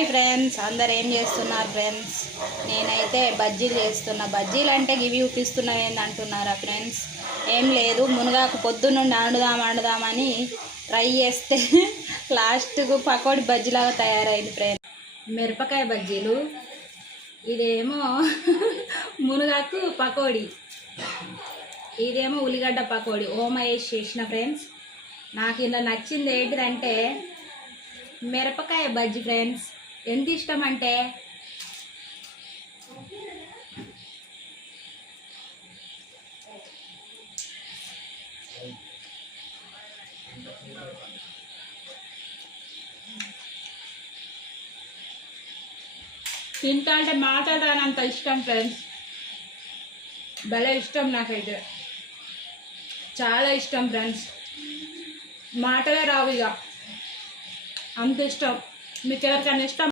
Hi friends, అందరు ఏం చేస్తున్నారు ఫ్రెండ్స్? నేనైతే బజ్జీలు చేస్తున్నా. బజ్జీలు అంటే ఇవి చూపిస్తున్నా ఏందంటున్నారా ఫ్రెండ్స్? ఏం లేదు, మునగాకు పొద్దున్నుండి వండుదామని ట్రై చేస్తే లాస్ట్కు పకోడీ బజ్జీలాగా తయారైంది ఫ్రెండ్స్. మిరపకాయ బజ్జీలు, ఇదేమో మునగాకు పకోడీ, ఇదేమో ఉల్లిగడ్డ పకోడీ ఓమ వేసి చేసిన ఫ్రెండ్స్. నాకు ఇలా నచ్చింది ఏంటిదంటే మిరపకాయ బజ్జీ ఫ్రెండ్స్. ఎంత ఇష్టం అంటే తింటా అంటే మాట్లాడాలంత ఇష్టం ఫ్రెండ్స్. భలే ఇష్టం, నాకైతే చాలా ఇష్టం ఫ్రెండ్స్. మాటలే రావు ఇక, అంత ఇష్టం. మీకు ఎవరికైనా ఇష్టం